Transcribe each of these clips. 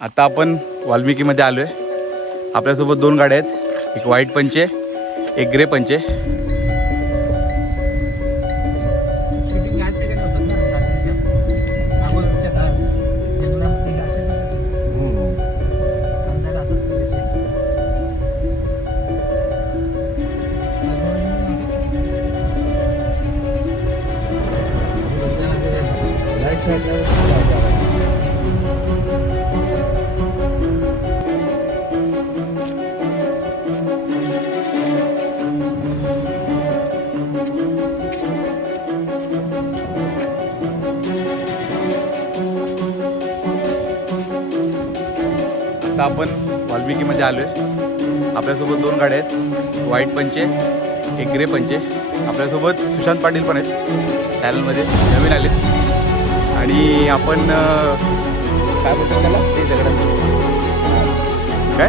आता आपण वाल्मिकीमध्ये आलो आहे. आपल्यासोबत 2 गाड्या आहेत, एक व्हाईट पंचे एक ग्रे पंचे. आता आपण वाल्मिकीमध्ये आलो आहे. आपल्यासोबत 2 गाड्या आहेत, व्हाईट पंचे एक ग्रे पंचे. आपल्यासोबत सुशांत पाटील पण आहेत, चॅनलमध्ये नवीन आले. आणि आपण काय बोलतो त्याला, ते दगडात काय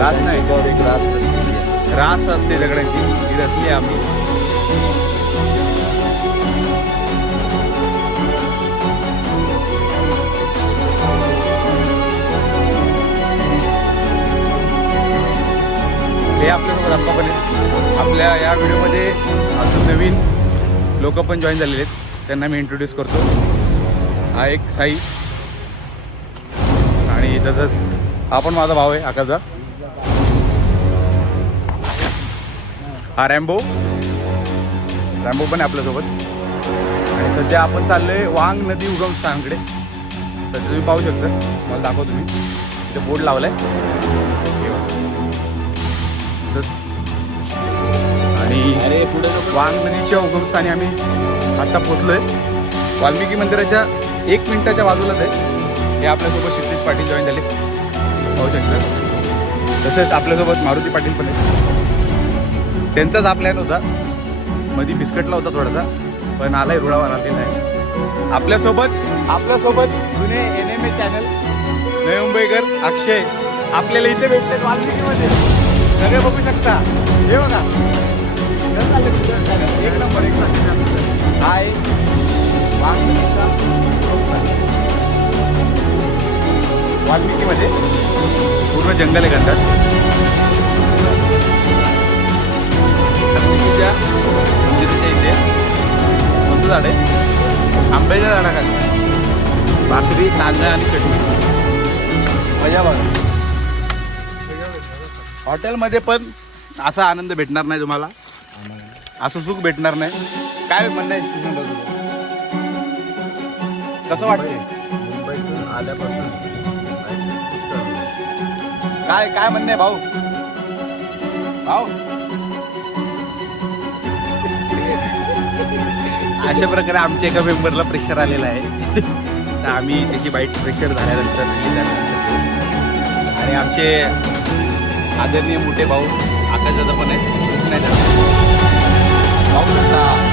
रास नाही, रास असते दगडांची, ती रचली आम्ही. हे आपल्यासोबत आप्पा पण आहेत. आपल्या या व्हिडिओमध्ये अजून नवीन लोक पण जॉईन झालेले आहेत, त्यांना मी इंट्रोड्यूस करतो. हा एक साई, आणि तसंच हा पण माझा भाऊ आहे आकाशचा. हा रॅम्बो पण आहे आपल्यासोबत. आणि सध्या आपण चाललोय वांग नदी उगमस्थानकडे. सध्या तुम्ही पाहू शकता, मला दाखवतो मी, इथे बोर्ड लावलाय. आणि वांग नदीच्या उगमस्थानी आम्ही आता पोचलोय. वाल्मिकी मंदिराच्या 1 मिनिटाच्या बाजूलाच आहे. हे आपल्यासोबत क्षितिज पाटील जॉईन झाले, पाहू शकता. तसेच आपल्यासोबत मारुती पाटील पण आहे. त्यांचाच हा प्लॅन होता, मध्ये बिस्कटला होता थोडासा, पण आलाय रुळावर आलेला आहे. आपल्यासोबत जुने NMA चॅनल नवी मुंबईकर अक्षय आपल्याला इथे भेटले वाल्मिकीमध्ये. सगळे बघू शकता, हे बघा एक नंबर. हा एक वाल्मिकीमध्ये पूर्ण जंगल आहे घनदाट. वाल्मिकीच्या मंदिराच्या इथे कोणतं झाड आहे, आंब्याच्या झाडाखाली भाकरी, कांदा आणि चटणी. मजा बघा. हॉटेलमध्ये पण असा आनंद भेटणार नाही तुम्हाला, असं सुख भेटणार नाही. काय म्हणणं आहे तुझं, कसं वाटतंय मुंबईतून आल्यापासून? काय म्हणणं आहे भाऊ? अशा प्रकारे आमच्या एका मेंबरला प्रेशर आलेला आहे. तर आम्ही त्याची बाईट प्रेशर झाल्यानंतर आणि आमचे आदरणीय मोठे भाऊ आकाशदादा पण आहे, पाहू शकता.